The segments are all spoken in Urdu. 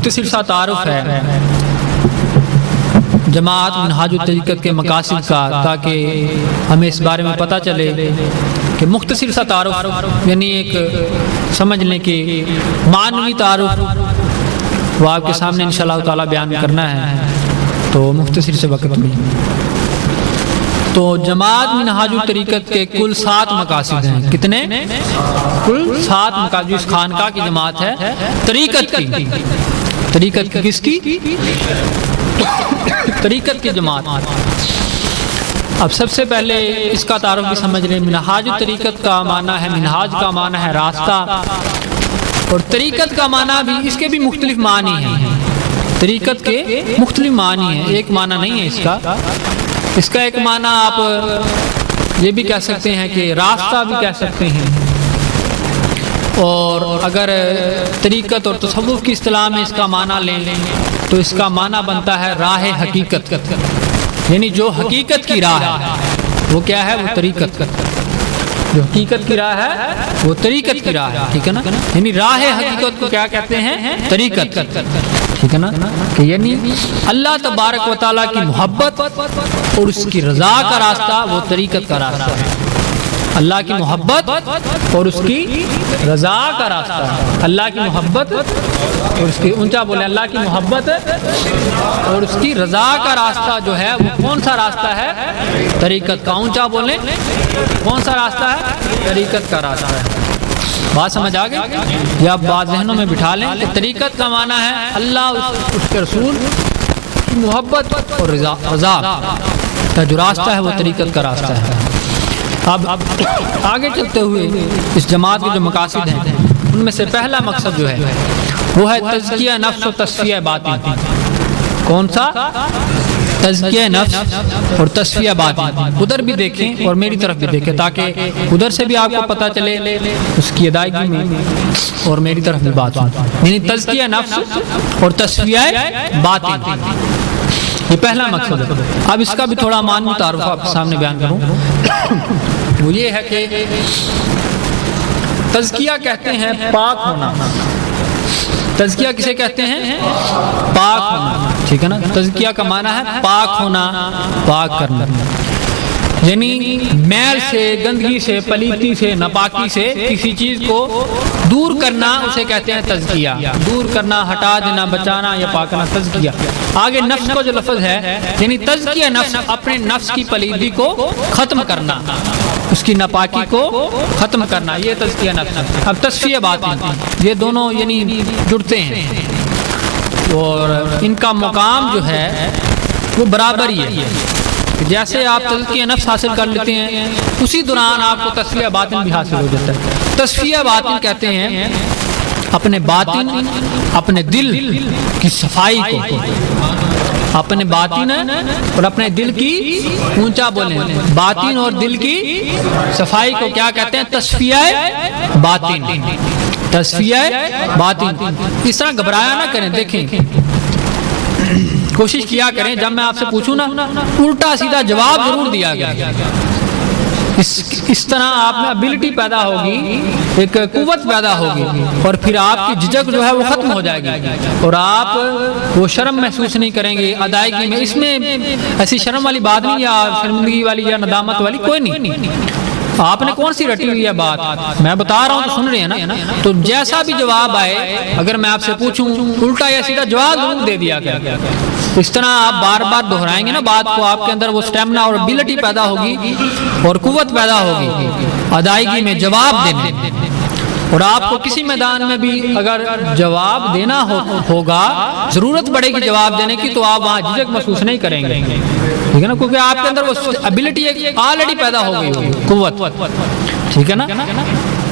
مختصر سا تعارف ہے جماعت منہاج الطریقت کے مقاصد کا، تاکہ ہمیں اس بارے میں پتہ چلے کہ مختصر سا تعارف یعنی ایک سمجھ لیں کہ معنوی تعارف وہ آپ کے سامنے انشاءاللہ تعالی بیان کرنا ہے، تو مختصر سے وقت میں تو جماعت منہاج الطریقت کے کل 7 مقاصد ہیں۔ کتنے؟ کل 7 مقاصد۔ اس خانقاہ کی جماعت ہے طریقت کی، طریقت کی کس کی؟ طریقت کی جماعت۔ اب سب سے پہلے اس کا تعارف بھی سمجھ لیں۔ منہاج الطریقت کا معنی ہے، منہاج کا معنی ہے راستہ، اور طریقت کا معنی بھی، اس کے بھی مختلف معنی ہیں، طریقت کے مختلف معنی ہیں، ایک معنی نہیں ہے اس کا۔ اس کا ایک معنی آپ یہ بھی کہہ سکتے ہیں کہ راستہ بھی کہہ سکتے ہیں، اور اگر طریقت اور تصوف کی اصطلاح میں اس کا معنی لیں تو اس کا معنی بنتا ہے راہ حقیقت، یعنی جو حقیقت کی راہ ہے وہ کیا ہے؟ وہ طریقت۔ جو حقیقت کی راہ ہے وہ طریقت کی راہ ہے، ٹھیک ہے نا؟ یعنی راہ حقیقت کو کیا کہتے ہیں؟ طریقت، ٹھیک ہے نا؟ کہ یعنی اللہ تبارک و تعالیٰ کی محبت اور اس کی رضا کا راستہ وہ طریقت کا راستہ ہے۔ اللہ کی محبت اور اس کی رضا کا راستہ ہے۔ اللہ کی محبت اور اس کی، اونچا بولے، اللہ کی محبت اور اس کی رضا کا راستہ جو ہے وہ کون سا راستہ ہے؟ طریقت کا۔ اونچا بولیں، کون سا راستہ ہے؟ طریقت کا راستہ ہے۔ بات سمجھ آ گئی؟ یا بات ذہنوں میں بٹھا لیں کہ طریقت کا معنی ہے اللہ، اس کے رسول کی محبت اور رضا کا جو راستہ ہے وہ طریقت کا راستہ ہے۔ اب آگے چلتے ہوئے اس جماعت کے جو مقاصد ہیں ان میں سے پہلا مقصد جو ہے وہ ہے تزکیہ نفس و تصفیہ باطن۔ کون سا؟ تزکیہ نفس اور تصفیہ باطن۔ ادھر بھی دیکھیں اور میری طرف بھی دیکھیں تاکہ ادھر سے بھی آپ کو پتہ چلے اس کی ادائیگی میں، اور میری طرف بھی بات ہو، یعنی تزکیہ نفس اور تصفیہ باطن، یہ پہلا مقصد ہے۔ اب اس کا بھی تھوڑا معنی تعارف آپ کے سامنے بیان کروں، وہ یہ ہے کہ تزکیہ کہتے ہیں پاک ہونا۔ تزکیہ کسے کہتے ہیں؟ پاک ہونا، ٹھیک ہے نا؟ تزکیہ کا معنی ہے پاک ہونا، پاک کرنا، یعنی میل سے، گندگی سے، پلیتی سے، ناپاکی سے کسی چیز کو دور کرنا، اسے کہتے ہیں تزکیہ۔ دور کرنا، ہٹا دینا، بچانا یا پاکنا، تزکیہ۔ آگے نفس کا جو لفظ ہے یعنی تزکیہ نفس، اپنے نفس کی پلیدی کو ختم کرنا، اس کی ناپاکی کو ختم کرنا، یہ تزکیہ نفس ہے۔ اب تصفیہ باطن، یہ دونوں یعنی جڑتے ہیں اور ان کا مقام جو ہے وہ برابر ہی ہے۔ جیسے آپ تزکیہ نفس حاصل کر لیتے ہیں اسی دوران آپ کو تصفیہ باطن بھی حاصل ہو جاتا ہے۔ تصفیہ باطن کہتے ہیں اپنے باطن، اپنے دل کی صفائی کو، اپنے باطن اور اپنے دل کی، اونچا بولیں، باطن اور دل کی صفائی کو کیا کہتے ہیں؟ تصفیہ باطن، تصفیہ باطن۔ اس طرح گھبرایا نہ کریں، دیکھیں کوشش کیا کریں جب میں آپ سے پوچھوں نا الٹا سیدھا جواب ضرور دیا گیا، اس طرح آپ میں ابیلٹی پیدا ہوگی، ایک قوت پیدا ہوگی، اور پھر آپ کی جھجک جو ہے وہ ختم ہو جائے گی اور آپ وہ شرم محسوس نہیں کریں گے ادائیگی میں۔ اس میں ایسی شرم والی بات نہیں، یا شرمندگی والی یا ندامت والی کوئی نہیں۔ آپ نے کون سی رٹی ہوئی ہے بات، میں بتا رہا ہوں تو سن رہے ہیں نا؟ تو جیسا بھی جواب آئے، اگر میں آپ سے پوچھوں الٹا یا سیدھا جواب ضرور دے دیا گیا۔ اس طرح آپ بار بار دہرائیں گے نا بات کو، آپ کے اندر وہ سٹیمنا اور ابیلٹی پیدا ہوگی اور قوت پیدا ہوگی ادائیگی میں جواب دینے۔ اور آپ کو کسی میدان میں بھی اگر جواب دینا ہوگا، ضرورت پڑے گی جواب دینے کی، تو آپ وہاں جھجک محسوس نہیں کریں گے، ٹھیک ہے نا؟ کیونکہ آپ کے اندر وہ ابیلٹی آلریڈی پیدا ہو گئی ہوگی، قوت، ٹھیک ہے نا؟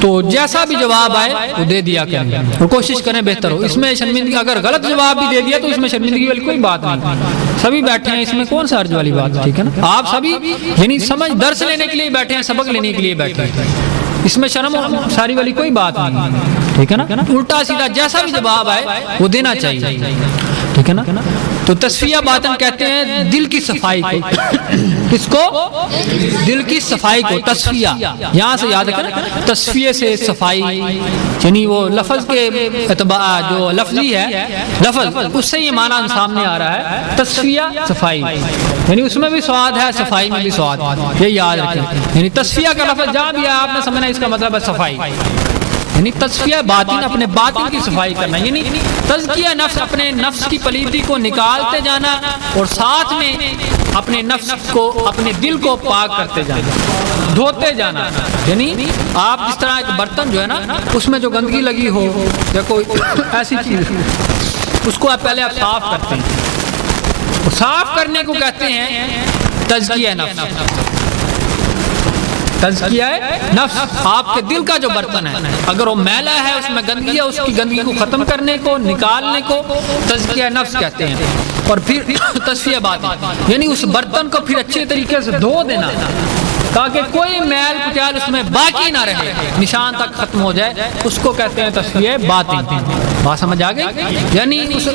تو جیسا بھی جواب آئے وہ دے دیا کریں اور کوشش کریں بہتر ہو۔ اس میں شرمندگی، اگر غلط جواب بھی دے دیا تو اس میں شرمندگی والی کوئی بات نہیں، سبھی بیٹھے ہیں، اس میں کون سا حرج والی بات ہے، ٹھیک ہے نا؟ آپ سبھی یعنی سمجھ درس لینے کے لیے بیٹھے ہیں، سبق لینے کے لیے بیٹھے ہیں، اس میں شرم ساری والی کوئی بات نہیں، ٹھیک ہے نا؟ الٹا سیدھا جیسا بھی جواب آئے وہ دینا چاہیے، ٹھیک ہے نا؟ تو تصفیہ باطن کہتے ہیں دل کی صفائی کو۔ کس کو؟ دل کی صفائی کو، تصفیہ، یہاں سے یاد رکھنا، تصفیہ سے صفائی، یعنی وہ لفظ کے اعتبار جو لفظی ہے لفظ، اس سے یہ معنی سامنے آ رہا ہے، تصفیہ صفائی، یعنی اس میں بھی سواد ہے، صفائی میں بھی سواد، یہ یاد رکھیں۔ یعنی تصفیہ کا لفظ جہاں بھی ہے آپ نے سمجھنا اس کا مطلب ہے صفائی، یعنی تصفیہ باطن، اپنے باطن کی صفائی کرنا، یعنی تزکیہ نفس، اپنے نفس کی پلیتی کو نکالتے جانا اور ساتھ میں اپنے نفس کو، اپنے دل کو پاک کرتے جانا، دھوتے جانا۔ یعنی آپ جس طرح ایک برتن جو ہے نا اس میں جو گندگی لگی ہو یا کوئی ایسی چیز، اس کو پہلے آپ صاف کرتے ہیں، صاف کرنے کو کہتے ہیں تزکیہ نفس۔ تزکیہ نفس، آپ کے دل کا جو برتن ہے اگر وہ میلا ہے، اس میں گندگی ہے، اس کی گندگی کو ختم کرنے کو، نکالنے کو تزکیہ نفس کہتے ہیں۔ اور پھر تصفیہ باطن، یعنی اس برتن کو پھر اچھے طریقے سے دھو دینا تاکہ کوئی میل کچیل اس میں باقی نہ رہے، نشان تک ختم ہو جائے، اس کو کہتے ہیں تصفیہ باطن۔ بات سمجھ آ گئی؟ یعنی اس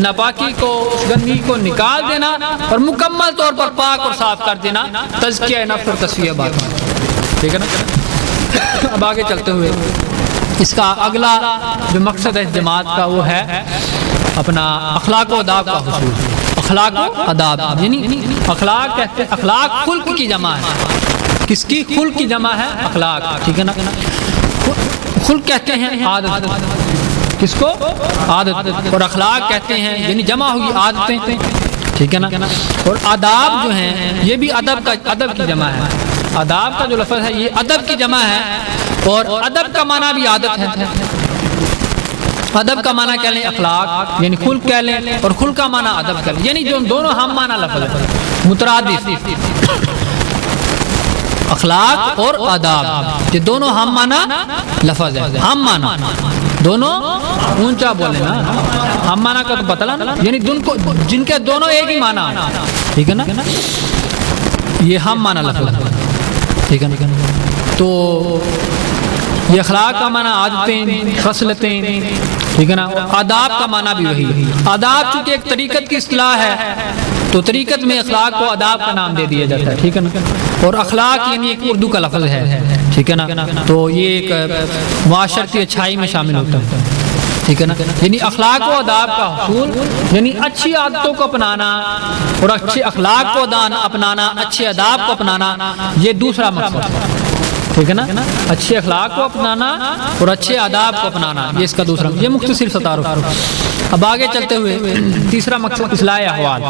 ناپاکی کو، اس گندگی کو نکال دینا اور مکمل طور پر پاک اور صاف کر دینا، تزکیہ نفس اور تصفیہ باطن، ٹھیک ہے نا؟ اب آگے چلتے ہوئے اس کا اگلا جو مقصد ہے اس جماعت کا وہ ہے اپنا اخلاق و آداب کا حصول۔ اخلاق و آداب، یعنی اخلاق کہتے ہیں، اخلاق خلق کی جمع ہے، کس کی؟ خلق کی جمع ہے اخلاق، ٹھیک ہے نا؟ خلق کہتے ہیں عادت، کس کو؟ عادت، اور اخلاق کہتے ہیں یعنی جمع ہوئی عادتیں، ٹھیک ہے نا؟ اور آداب جو ہیں یہ بھی ادب کی جمع ہے، آداب کا جو لفظ ہے یہ ادب کی جمع ہے، اور ادب کا معنی بھی عادت ہے۔ ادب کا معنی کہہ لیں اخلاق، یعنی خلق کہہ لیں، اور خلق کا معنی ادب کہہ لیں، یعنی جو دونوں ہم معنی لفظ ہے، مترادف۔ اخلاق اور آداب یہ دونوں ہم معنی لفظ ہے، ہم معنی، دونوں اونچا بولے نا، ہم معنی کا تو پتہ نا، یعنی جن کے دونوں ایک ہی معنی، ٹھیک ہے نا؟ یہ ہم معنی لفظ ہے، ٹھیک ہے نا؟ تو یہ اخلاق کا معنی عادتیں، خصلتیں، ٹھیک ہے نا؟ آداب کا معنی بھی وہی۔ آداب چونکہ ایک طریقت کی اصطلاح ہے تو طریقت میں اخلاق کو آداب کا نام دے دیا جاتا ہے، ٹھیک ہے نا؟ اور اخلاق یعنی ایک اردو کا لفظ ہے، ٹھیک ہے نا؟ تو یہ ایک معاشرتی اچھائی میں شامل ہوتا ہے، ٹھیک ہے نا؟ یعنی اخلاق و آداب کا حصول، یعنی اچھی عادتوں کو اپنانا اور اچھے اخلاق کو اپنانا، اچھے آداب کو اپنانا، یہ دوسرا مقصد ہے، ٹھیک ہے نا؟ اچھے اخلاق کو اپنانا اور اچھے آداب کو اپنانا، یہ اس کا دوسرا، یہ مختصر سا تعارف۔ اب آگے چلتے ہوئے تیسرا مقصد اصلاح احوال۔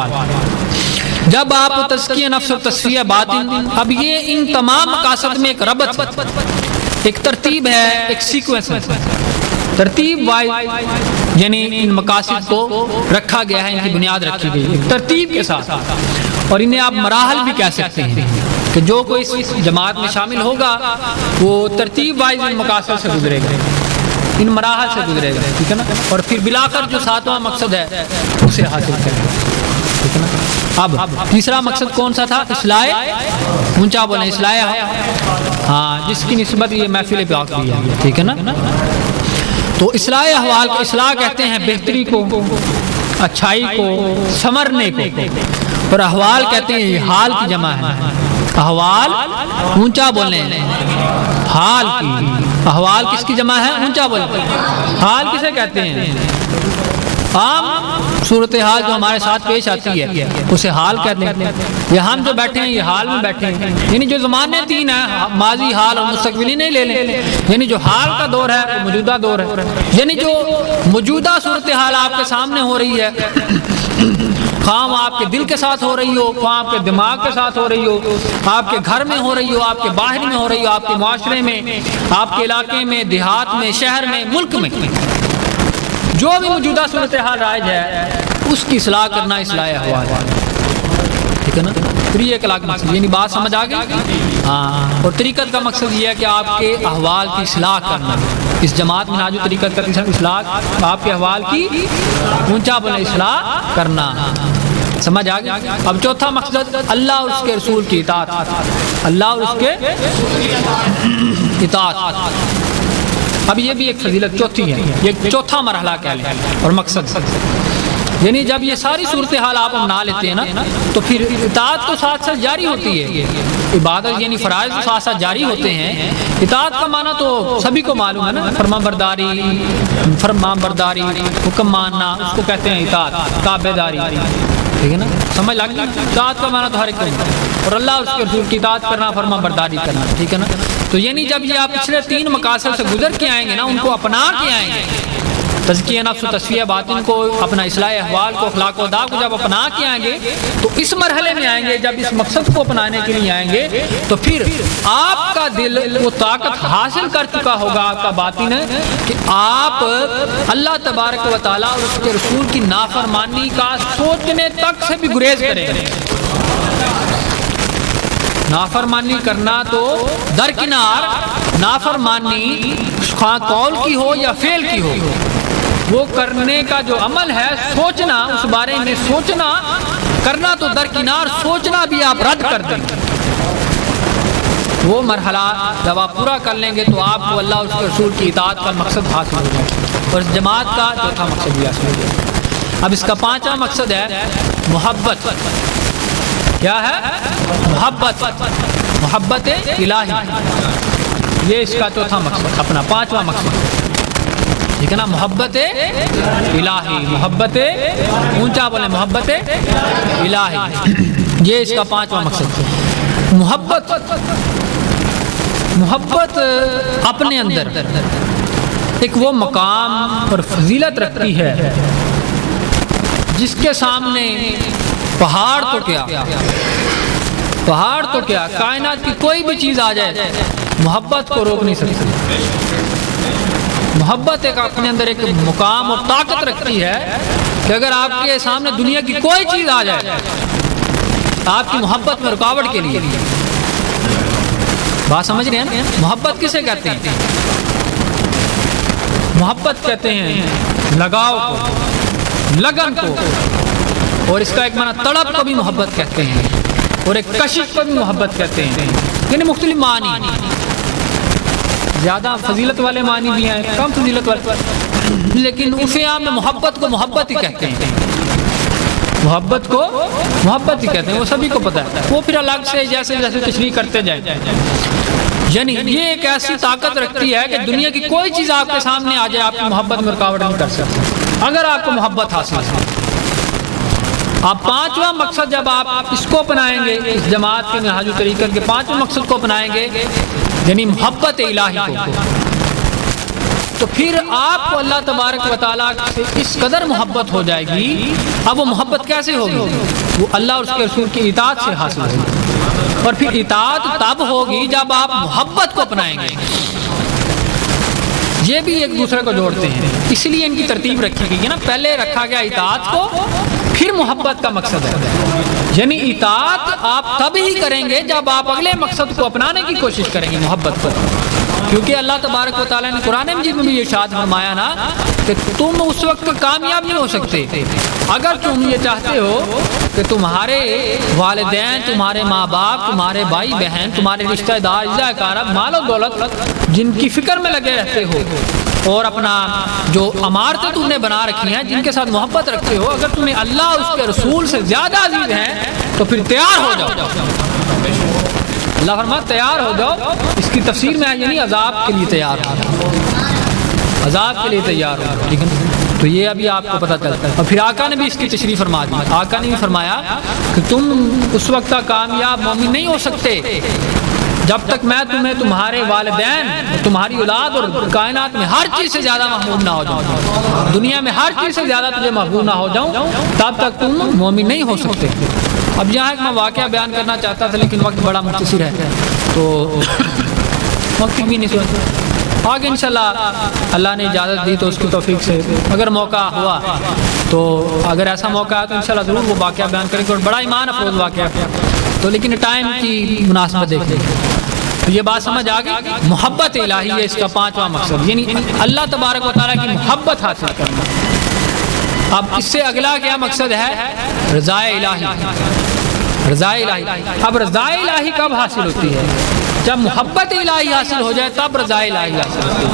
جب آپ تزکیہ نفس اور تصفیہ باطن، اب یہ ان تمام مقاصد میں ایک ربط، ایک ترتیب ہے، ایک سیکوینس ہے، ترتیب وائز، یعنی ان مقاصد کو رکھا گیا ہے، ان کی بنیاد رکھی گئی ہے ترتیب کے ساتھ، اور انہیں آپ مراحل بھی کہہ سکتے ہیں کہ جو کوئی اس جماعت میں شامل ہوگا وہ ترتیب وائز ان مقاصد سے گزرے گا، ان مراحل سے گزرے گا، ٹھیک ہے نا؟ اور پھر بلاخر جو ساتواں مقصد ہے اسے حاصل کرے گا، ٹھیک ہے نا؟ اب تیسرا مقصد کون سا تھا؟ اصلاح، اونچا بولیں، اصلاح، ہاں، جس کی نسبت یہ محفل پاک بھی ہے، ٹھیک ہے نا؟ تو اصلاح احوال کو اصلاح کہتے ہیں بہتری کو، اچھائی کو، سنورنے کو، اور احوال کہتے ہیں یہ حال کی جمع ہے، احوال، اونچا بولیں، حال کی، احوال کس کی جمع ہے؟ اونچا بولیں، حال کسے کہتے ہیں؟ عام صورتحال جو ہمارے ساتھ پیش آتی ہے اسے حال کہتے ہیں، یہ ہم جو بیٹھے ہیں یہ حال میں بیٹھے ہیں، یعنی جو زمانے تین ہیں، ماضی، حال اور مستقبلی نہیں لے لیں، یعنی جو حال کا دور ہے وہ موجودہ دور ہے، یعنی جو موجودہ صورتحال آپ کے سامنے ہو رہی ہے، خواہ آپ کے دل کے ساتھ ہو رہی ہو، خواہ آپ کے دماغ کے ساتھ ہو رہی ہو، آپ کے گھر میں ہو رہی ہو، آپ کے باہر میں ہو رہی ہو، آپ کے معاشرے میں، آپ کے علاقے میں، دیہات میں، شہر میں، ملک میں، جو بھی موجودہ صورتحال رائج ہے اس کی اصلاح کرنا اصلاح احوال، ٹھیک ہے نا؟ پھر یہ ایک الگ مقصد، یعنی بات سمجھ آ گئی؟ ہاں، اور طریقت کا مقصد یہ ہے کہ آپ کے احوال کی اصلاح کرنا، اس جماعت میں جو طریقت کا اصلاح، آپ کے احوال کی اونچا بولے اصلاح کرنا، سمجھ آ گئی؟ اب چوتھا مقصد اللہ اور اس کے رسول کی اطاعت، اللہ اور اس کے اطاعت۔ اب یہ بھی ایک فضیلت چوتھی ہے، یہ چوتھا مرحلہ کہہ لیں اور مقصد، یعنی جب یہ ساری صورتحال آپ اپنا لیتے ہیں نا تو پھر اطاعت تو ساتھ ساتھ جاری ہوتی ہے، عبادت یعنی فرائض تو ساتھ ساتھ جاری ہوتے ہیں۔ اطاعت کا معنی تو سبھی کو معلوم ہے نا، فرمان برداری، حکم ماننا، اس کو کہتے ہیں اطاعت، تابع داری، ٹھیک ہے نا، سمجھ لگ گئی؟ اطاعت کا معنی تو ہر ایک کو ہے، اور اللہ اس کے رسول کی اطاعت کرنا، فرمان برداری کرنا، ٹھیک ہے نا۔ تو یعنی جب یہ آپ پچھلے 3 مقاصد سے گزر کے آئیں گے نا، ان کو اپنا کے آئیں گے، تزکیہ نفس و تصفیہ باطن کو، اپنا اصلاح احوال کو، اخلاق و آداب کو جب اپنا کے آئیں گے تو اس مرحلے میں آئیں گے، جب اس مقصد کو اپنانے کے لیے آئیں گے تو پھر آپ کا دل وہ طاقت حاصل کر چکا ہوگا، آپ کا باطن ہے کہ آپ اللہ تبارک و تعالیٰ اور اس کے رسول کی نافرمانی کا سوچنے تک سے بھی گریز کریں گے۔ نافرمانی کرنا تو درکنار، نافرمانی خواہ قول کی ہو یا فعل کی ہو، وہ کرنے کا جو عمل ہے، سوچنا، اس بارے میں سوچنا، کرنا تو درکنار، سوچنا بھی آپ رد کر دیں گے۔ وہ مرحلہ جب آپ پورا کر لیں گے تو آپ کو اللہ اور اس کے رسول کی اطاعت کا مقصد حاصل ہو جائے گا، اور اس جماعت کا چوتھا مقصد بھی حاصل ہو جائے گا۔ اب اس کا 5واں مقصد ہے محبت۔ کیا ہے؟ محبت الہی، یہ اس کا چوتھا مقصد، اپنا 5واں مقصد، ٹھیک ہے نا، محبت الہی، محبت، اونچا بولیں، محبت الہی، یہ اس کا 5واں مقصد۔ محبت اپنے اندر ایک وہ مقام اور فضیلت رکھتی ہے جس کے سامنے پہاڑ تو کیا کائنات کی کوئی بھی چیز آ جائے محبت کو روک نہیں سکتی۔ محبت ایک اپنے اندر ایک مقام اور طاقت رکھتی ہے کہ اگر آپ کے سامنے دنیا کی کوئی چیز آ جائے آپ کی محبت میں رکاوٹ کے لیے، بات سمجھ رہے ہیں؟ محبت کسے کہتے ہیں؟ محبت کہتے ہیں لگاؤ کو، لگن کو، اور اس کا ایک معنی تڑپ کو بھی محبت کہتے ہیں، اور ایک کشش کو بھی محبت کہتے ہیں، یعنی مختلف معنی، زیادہ فضیلت والے معنی بھی ہیں، کم فضیلت والے، لیکن اسی عام میں محبت کو محبت ہی کہتے ہیں، محبت کو محبت ہی کہتے ہیں، وہ سبھی کو پتہ ہے، وہ پھر الگ سے جیسے جیسے تشریح کرتے جائیں۔ یعنی یہ ایک ایسی طاقت رکھتی ہے کہ دنیا کی کوئی چیز آپ کے سامنے آ جائے آپ کی محبت میں رکاوٹ نہیں کر سکتی، اگر آپ کو محبت حاصل ہے۔ آپ 5واں مقصد جب آپ اس کو اپنائیں گے، اس جماعت کے منہاج طریقت کے 5ویں مقصد کو اپنائیں گے، یعنی محبت الہی کو، تو پھر آپ کو اللہ تبارک و تعالیٰ سے اس قدر محبت ہو جائے گی۔ اب وہ محبت کیسے ہوگی؟ وہ اللہ اور اس کے رسول کی اطاعت سے حاصل ہوگی، اور پھر اطاعت تب ہوگی جب آپ محبت کو اپنائیں گے۔ یہ بھی ایک دوسرے کو جوڑتے ہیں، اس لیے ان کی ترتیب رکھی گئی ہے نا، پہلے رکھا گیا اطاعت کو، پھر محبت کا مقصد ہے، یعنی اطاعت آپ تب ہی کریں گے جب آپ اگلے مقصد کو اپنانے کی کوشش کریں گے، محبت کو، کیونکہ اللہ تبارک و تعالیٰ نے قرآن مجید میں بھی ارشاد فرمایا نا کہ تم اس وقت کامیاب نہیں ہو سکتے اگر تم یہ چاہتے ہو کہ تمہارے والدین، تمہارے ماں باپ، تمہارے بھائی بہن، تمہارے رشتہ دار، اجزاء اقارب، مال و دولت جن کی فکر میں لگے رہتے ہو، اور اپنا جو عمارتیں تم نے بنا رکھی ہیں، جن کے ساتھ محبت رکھتے ہو، اگر تمہیں اللہ اور اس کے رسول سے زیادہ عزیز ہیں تو پھر تیار ہو جاؤ۔ اللہ فرماتا تیار ہو جاؤ، اس کی تفسیر میں ہے یعنی عذاب کے لیے تیار ہو جاؤ، عذاب کے لیے تیار ہو جاؤ، ٹھیک ہے؟ تو یہ ابھی آپ کو پتہ چلتا ہے، اور پھر آقا نے بھی اس کی تشریح فرما دی، آقا نے بھی فرمایا کہ تم اس وقت تک کامیاب مومن نہیں ہو سکتے جب تک میں تمہیں تمہارے والدین، تمہاری اولاد اور کائنات میں ہر چیز سے زیادہ محبوب نہ ہو جاؤں، دنیا میں ہر چیز سے زیادہ تجھے محبوب نہ ہو جاؤں، تب تک تم مومن نہیں ہو سکتے۔ اب یہاں ایک میں واقعہ بیان کرنا چاہتا تھا لیکن وقت بڑا مختصر ہے تو وقت بھی نہیں سنتا، آگے انشاءاللہ اللہ نے اجازت دی تو اس کی توفیق سے اگر موقع ہوا تو اگر ایسا موقع ہے تو انشاءاللہ ضرور وہ واقعہ بیان کریں گے، اور بڑا ایمان افروز واقعہ تو، لیکن ٹائم کی مناسبت دیکھ لیں تو یہ بات سمجھ آ گئی۔ محبت الہی ہے اس کا 5واں مقصد، یعنی اللہ تبارک و تعالیٰ کی محبت حاصل کرنا۔ اب اس سے اگلا کیا مقصد ہے؟ رضا الہی، رضا الہی۔ اب رضا الہی کب حاصل ہوتی ہے؟ جب محبت الہی حاصل ہو جائے تب رضا الہی حاصل ہوتی ہے،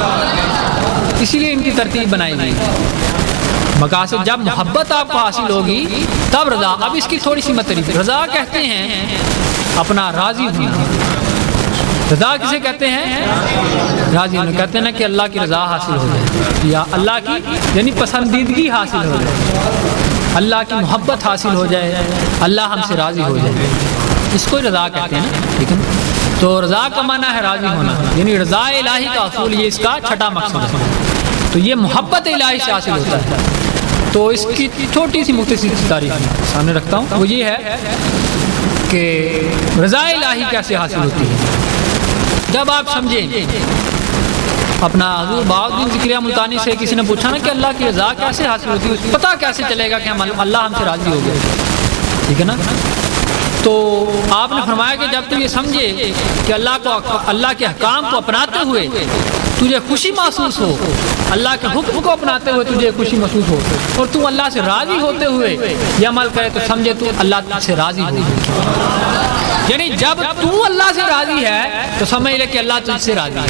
اسی لیے ان کی ترتیب بنائی گئی۔ مقاصد جب محبت آپ کو حاصل ہوگی تب رضا. اب اس کی تھوڑی سی مطلب، رضا کہتے ہیں اپنا راضی ہونا. رضا کسے کہتے ہیں؟ راضی ہونا. کہتے ہیں نا کہ اللہ کی رضا حاصل ہو جائے یا اللہ کی یعنی پسندیدگی حاصل ہو جائے، اللہ کی محبت حاصل ہو جائے، اللہ ہم سے راضی ہو جائے، اس کو رضا کہتے ہیں نا. ٹھیک ہے، تو رضا کا معنی ہے راضی ہونا، یعنی رضا الہی کا حصول، یہ اس کا چھٹا مقصد ہے. تو یہ محبت الہی سے حاصل ہوتا ہے. تو اس کی چھوٹی سی مختصر تعریف سامنے رکھتا ہوں، وہ یہ ہے کہ رضا الہی کیسے حاصل ہوتی ہے. جب آپ سمجھیں اپنا حضور بہاؤالدین ذکریہ ملتانی سے کسی نے پوچھا نا کہ اللہ کی رضا کیسے حاصل ہوتی ہے، پتہ کیسے چلے گا کہ اللہ ہم سے راضی ہو گیا. ٹھیک ہے نا. تو آپ نے فرمایا کہ جب تو یہ سمجھے کہ اللہ کے احکام کو اپناتے ہوئے تجھے خوشی محسوس ہو، اللہ کے حکم کو اپناتے ہوئے تجھے خوشی محسوس ہو، اور تو اللہ سے راضی ہوتے ہوئے یہ عمل کرے، تو سمجھے تو اللہ سے راضی ہو. یعنی جب تو اللہ سے راضی ہے تو سمجھ لے کہ اللہ تجھ سے راضی ہے.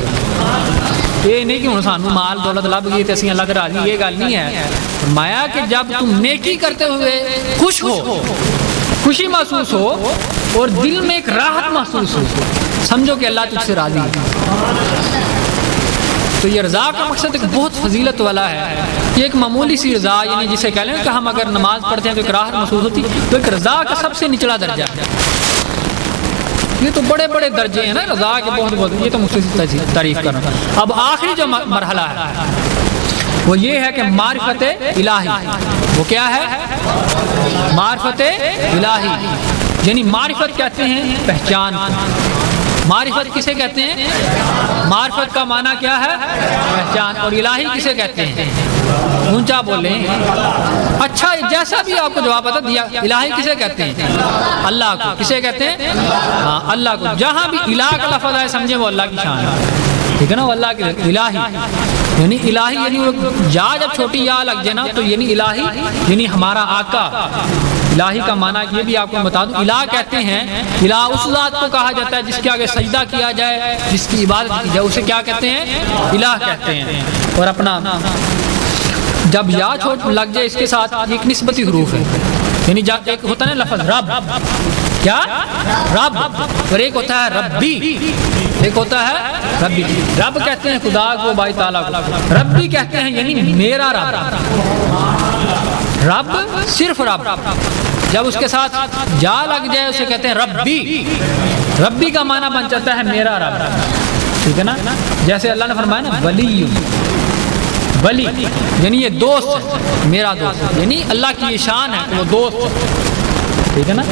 یہ نہیں کہ ہوں سانو مال دولت لب گئی تو اسی اللہ کے راضی، یہ گل نہیں ہے. فرمایا کہ جب تم نیکی کرتے ہوئے خوش ہو، خوشی محسوس ہو، اور دل میں ایک راحت محسوس ہو، سمجھو کہ اللہ تجھ سے راضی ہے. تو یہ رضا کا مقصد ایک بہت فضیلت والا ہے. یہ ایک معمولی سی رضا، یعنی جسے کہہ لیں کہ ہم اگر نماز پڑھتے ہیں تو ایک راحت محسوس ہوتی، تو ایک رضا کا سب سے نچلا درجہ ہے. یہ تو بڑے بڑے درجے ہیں نا رضا کے، بہت یہ تو مختصر تعریف کرنا. اب آخری جو مرحلہ ہے وہ یہ ہے کہ معرفت الہی. وہ کیا ہے؟ معرفت الہی، یعنی معرفت کہتے ہیں پہچان. معرفت کسے کہتے ہیں؟ معرفت کا معنی کیا ہے؟ پہچان. اور الہی کسے کہتے ہیں؟ اونچا بولیں. اچھا جیسا بھی آپ کو جواب بتا دیا. الہی کسے کہتے ہیں؟ اللہ کو. کسے کہتے ہیں؟ ہاں اللہ کو. جہاں بھی الہ کا لفظ آئے سمجھے وہ اللہ کی شان ہے. ٹھیک ہے نا. وہ اللہ کی الہی یعنی الہی، یعنی یا جب چھوٹی یا لگ جائے نا تو یعنی الہی یعنی ہمارا آقا. الہی کا معنی یہ بھی آپ کو بتا دوں، الہ کہتے ہیں، الہ اس ذات کو کہا جاتا ہے جس کے آگے سجدہ کیا جائے، جس کی عبادت کی جائے، اسے کیا کہتے ہیں؟ الہ کہتے ہیں. اور اپنا جب یا چھوٹ لگ جائے اس کے ساتھ ایک نسبتی حروف ہے، یعنی جب ایک ہوتا ہے لفظ رب، کیا رب، اور ایک ہوتا ہے ربی، ایک ہوتا ہے ربی. رب کہتے ہیں خدا کو، بائی تعالیٰ کو. ربی کہتے ہیں یعنی میرا رب. رب صرف رب. جب اس کے ساتھ جا لگ جائے اسے کہتے ہیں ربی. ربی کا معنی بن جاتا ہے میرا رب. ٹھیک ہے نا. جیسے اللہ نے فرمایا نا ولی، ولی یعنی یہ دوست ہے، میرا دوست، یعنی اللہ کی یہ شان ہے کہ وہ دوست. ٹھیک ہے نا.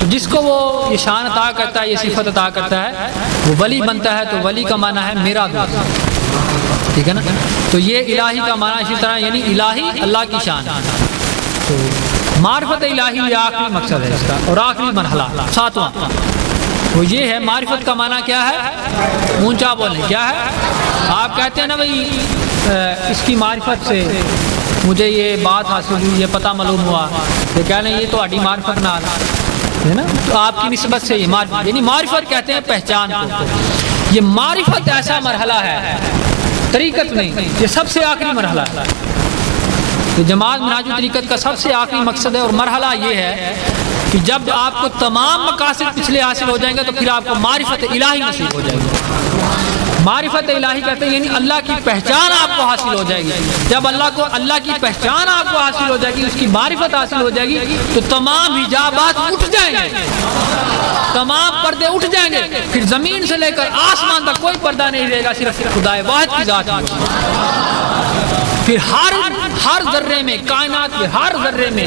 تو جس کو وہ یہ شان عطا کرتا ہے، یہ صفت عطا کرتا ہے، وہ ولی بنتا ہے. تو ولی کا معنی ہے میرا دوست. ٹھیک ہے نا. تو یہ الہی کا معنی اسی طرح یعنی الہی اللہ کی شان. تو معرفت الہی یہ آخری مقصد ہے اس کا، اور آخری مرحلہ ساتواں وہ یہ ہے. معرفت کا معنی کیا ہے؟ اونچا بولیں. کیا ہے؟ آپ کہتے ہیں نا بھائی اس کی معرفت سے مجھے یہ بات حاصل ہوئی، یہ پتہ معلوم ہوا، یہ کہہ لیں یہ تو ہڈی معرفت نہ ہے نا. تو آپ کی نسبت سے یہ معرفت، یعنی معرفت کہتے ہیں پہچان کو. یہ معرفت ایسا مرحلہ ہے طریقت نہیں، یہ سب سے آخری مرحلہ ہے. تو جماعت منہاج طریقت کا سب سے آخری مقصد ہے اور مرحلہ یہ ہے کہ جب آپ کو تمام مقاصد پچھلے حاصل ہو جائیں گے تو پھر آپ کو معرفت الہی نصیب ہو جائے گی. معرفت الہی کہتے ہیں یعنی اللہ کی پہچان آپ کو حاصل ہو جائے گی. جب اللہ کی پہچان آپ کو حاصل ہو جائے گی، اس کی معرفت حاصل ہو جائے گی، تو تمام حجابات اٹھ جائیں گے، تمام پردے اٹھ جائیں گے. پھر زمین سے لے کر آسمان تک کوئی پردہ نہیں رہے گا، صرف خدا واحد کی ذات ہے. پھر ہر ذرے میں، کائنات کے ہر ذرے میں،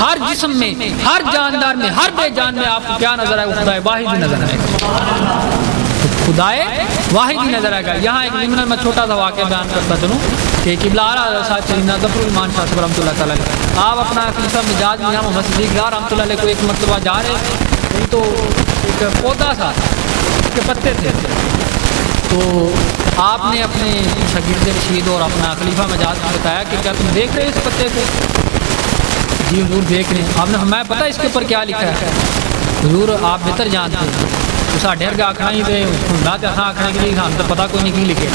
ہر جسم میں، ہر جاندار میں، ہر بے جان میں آپ کو کیا نظر آئے گا؟ خدا واحد ہی نظر آئے گا. خدا واحد ہی نظر آئے گا. یہاں ایک ضمن میں چھوٹا سا واقعہ بیان کرتا چلوں کہ قبلہ اعلیٰ صاحب سیدنا ظفر الرحمان شاہ صاحب رحمۃ اللہ تعالیٰ علیہ، آپ اپنا خلیفہ مجاز میاں محمد صدیق رحمۃ اللہ علیہ کو ایک مرتبہ جا رہے، تو ایک پودا تھا، اس کے پتے تھے. تو آپ نے اپنے شاگرد رشید اور اپنا خلیفہ مجاز کو بتایا کہ کیا تم دیکھ رہے اس پتے کو؟ جی حضور دیکھ رہے ہیں. آپ نے فرمایا پتہ اس کے اوپر کیا لکھا ہے؟ حضور آپ بہتر جانتے ہیں. تو ساڈے ورگا آکھنا ہی تے ہوندا تے اساں آکھنا کہ نہیں، ہم تو پتہ کوئی نہیں کی لکھے.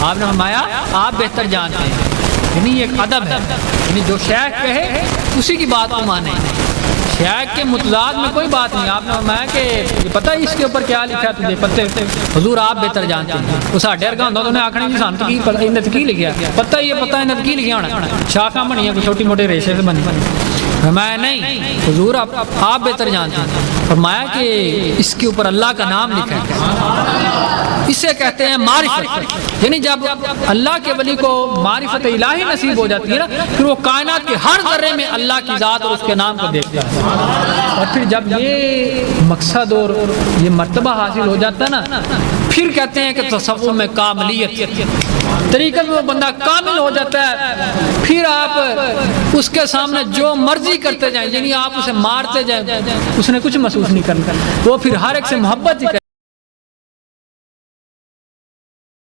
آپ نے فرمایا آپ بہتر جانتے ہیں. یعنی یہ ایک ادب ہے، یعنی جو شیخ کہے اسی کی بات کو مانے، شیخ کے متضاد میں کوئی بات نہیں۔ آپ نے فرمایا کہ یہ پتہ ہے اس کے اوپر کیا لکھا ہے تجھے پتہ ہے؟ حضور آپ بہتر جانتے ہیں۔ وہ ساڈے ورگا ہوندا انہوں نے آکھنا جی سانوں کی پتہ انہاں تے کی لکھیا، پتہ ہی ہے، پتہ انہاں تے کی لکھیا ہونا، شاخاں بنیاں کوئی چھوٹی موٹی ریشے سے بنی۔ فرمایا نہیں حضور آپ بہتر جانتے ہیں۔ فرمایا کہ اس کے اوپر اللہ کا نام لکھا ہے، اسے کہتے ہیں معرفت، یعنی جب اللہ کے ولی کو معرفت الہی نصیب ہو جاتی ہے نا، پھر وہ کائنات کے ہر ذرے میں اللہ کی ذات اور اس کے نام کو دیکھتا ہے، اور پھر جب یہ مقصد اور یہ مرتبہ حاصل ہو جاتا ہے نا، پھر کہتے ہیں کہ تصوف میں کاملیت، طریقت میں وہ بندہ کامل ہو جاتا ہے، پھر آپ اس کے سامنے جو مرضی کرتے جائیں، یعنی آپ اسے مارتے جائیں، اس نے کچھ محسوس نہیں کرنا، وہ پھر ہر ایک سے محبت ہی کرے۔